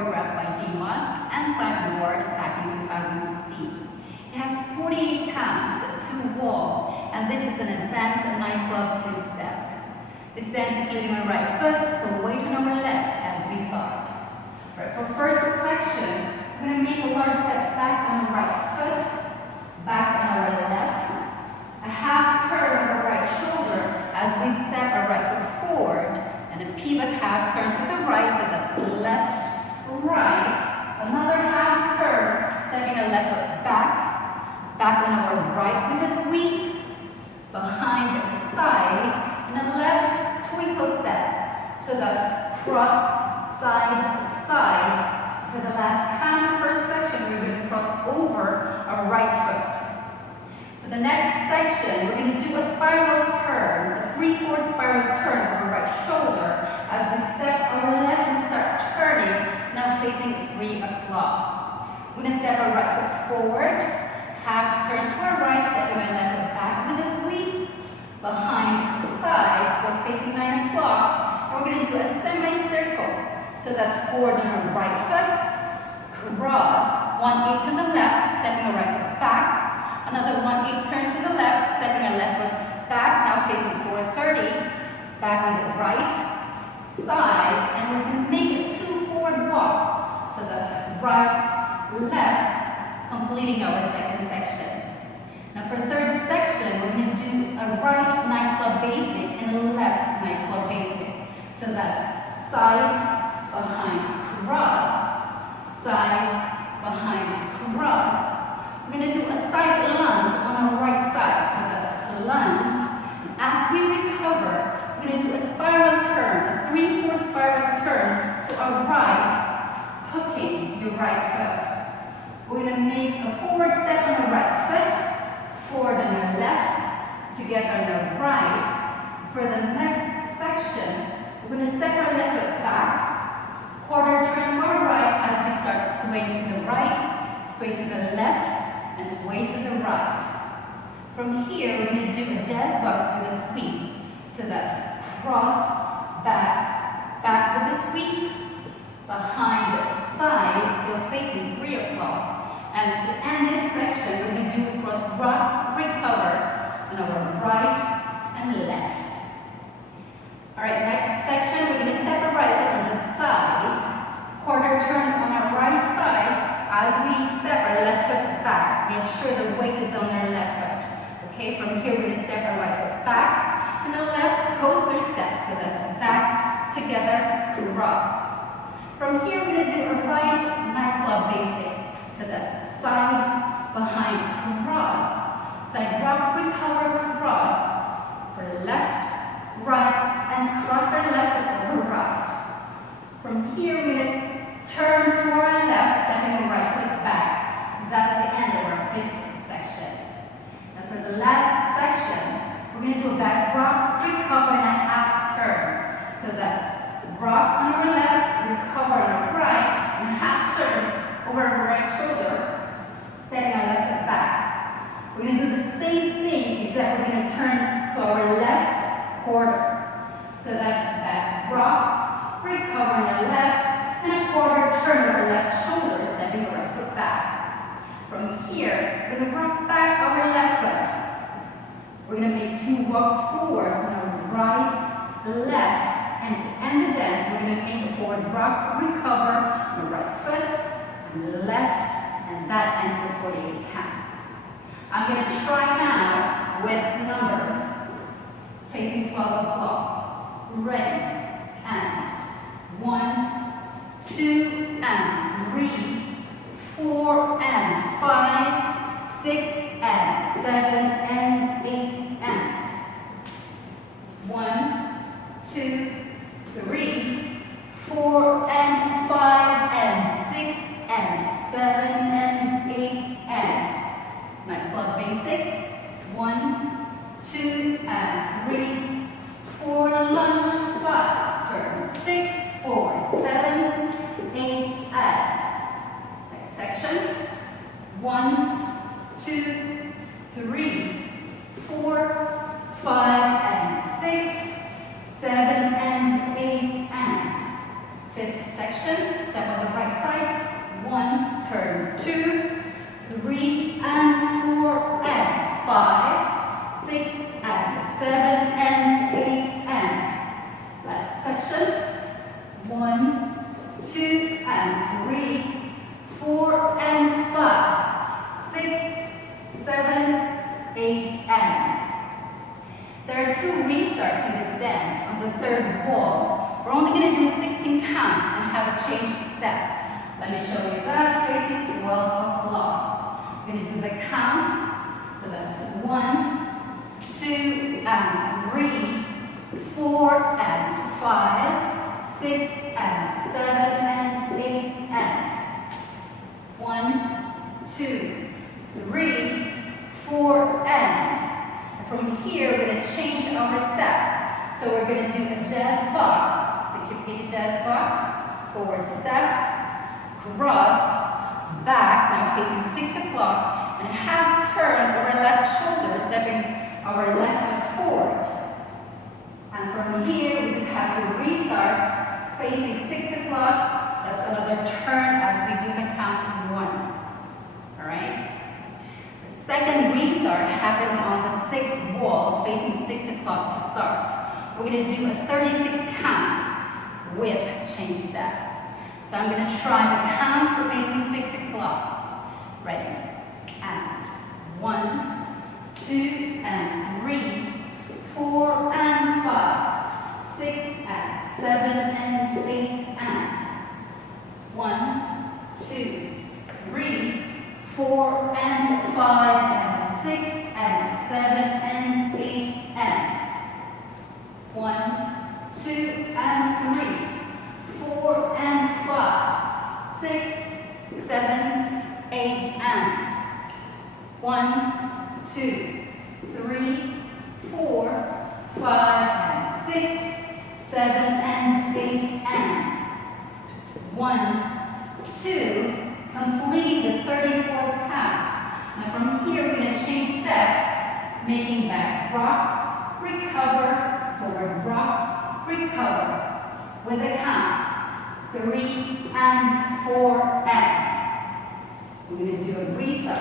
choreographed by Musk and signed award back in 2016. It has 48 counts, 2 wall, and this is an advanced nightclub 2-step. This dance is leading on the right foot, so weight on our left as we start. Right, for first section, we're going to make a large step back on the right foot, back on our left, a half turn on our right shoulder as we step our right foot forward, and a pivot half turn to the right, so that's left, right, another half turn, stepping a left foot back, back on our right with a sweep, behind the side, and a left twinkle step, so that's cross, side, side. For the last count of first section, we're going to cross over our right foot. For the next section, we're going to do a spiral turn, a 3/4 spiral turn of our right shoulder as we step our left and start turning, now facing 3 o'clock. We're going to step our right foot forward, half turn to our right, stepping our left foot back with a sweep, behind the side, still facing 9 o'clock. We're going to do a semicircle. So that's forward on our right foot, cross, 1/8 to the left, stepping our right foot back, another 1/8 turn to the left, stepping our left foot back, now facing 4:30, back on the right side, and we're going to make 2 forward walks. So that's right, left, completing our second section. Now for third section, we're going to do a right nightclub basic and a left nightclub basic. So that's side, behind, cross, side, behind, cross. We're going to do a side lunge on our right side, so that's lunge. And as we recover, we're going to do a spiral turn, a 3/4 spiral turn to our right, hooking your right foot. We're going to make a forward step on the right foot, forward on our left, together on our right. For the next section, we're going to step our left foot back, quarter turn to our right as we start swaying to the right, sway to the left, and sway to the right. From here, we're going to do a jazz box with a sweep. So that's cross, back, back with a sweep, behind the side, still facing 3 o'clock. And to end this section, we're going to do a cross rock recover on our right and left. Alright, next section, we're going to step our right foot on the side, quarter turn on our right side as we step our left foot back. Make sure the weight is on our left foot. Okay, from here we're going to step our right foot back and a left coaster step. So that's back, together, cross. From here we're going to do a right nightclub basic. So that's side, behind, cross, side rock, recover, cross, for left, right, and cross our left foot over right. From here, we're going to turn to our left, stepping our right foot back. That's the end of our 5th section. Now for the last section, we're going to do a back rock, recover, and a half turn. So that's rock on our left, recover on our right, and half turn over our right shoulder, stepping our left foot back. We're going to do the same thing, except we're going to turn to our left quarter. So that's back rock, recover on our left, and a quarter turn of our left shoulder, stepping our right foot back. From here, we're going to rock back our left foot. We're going to make 2 walks forward on our right, left, and to end the dance, we're going to make a forward rock, recover on the right foot, and left, and that ends the 48 counts. I'm going to try now with numbers, facing 12 o'clock. Ready, and 1, 2, and 3, 4, and 5, 6, and 7, and 8, and 1, 2, 3, 4, and 5, and 6, and 7, and 8, and nightclub basic, 1, 2, and 3, 4, lunge, 5, turn, 6, forward, 7, 8, add. Next section, 1, 2, 3, turn 2, 3, and 4, and 5, 6, and 7, and 8, and last section. 1, 2, and 3, 4, and 5, 6, 7, 8, and. There are 2 restarts in this dance. On the third wall, we're only going to do 16 counts and have a change step. Let me show you that, facing 12 o'clock. We're going to do the counts. So that's 1, 2, and 3, 4, and 5, 6, and 7, and 8, and 1, 2, 3, 4, and from here we're going to change our steps. So we're going to do a jazz box. So keep it a jazz box, forward step, cross, back, now facing 6 o'clock, and half turn over left shoulder, stepping our left foot forward. And from here, we just have to restart, facing 6 o'clock. That's another turn as we do the count 1. All right? The second restart happens on the 6th wall, facing 6 o'clock to start. We're going to do a 36 counts with change step. So I'm going to try the counts facing 6 o'clock. Ready? And 1, 2, and 3, 4, and 5, 6, and 7, and 8, and 1, 2, 3, 4, and 5, and 6, and 7, and 8, and 1, 2, and 3, 4, and 5, 6, 7, 8, and 1, 2, 3, 4, 5, and 6, 7, and 8, and 1, 2, completing the 34 counts. Now from here, we're going to change step, making back rock, recover, forward rock, recover. With the counts 3 and 4 and. We're going to do a restart.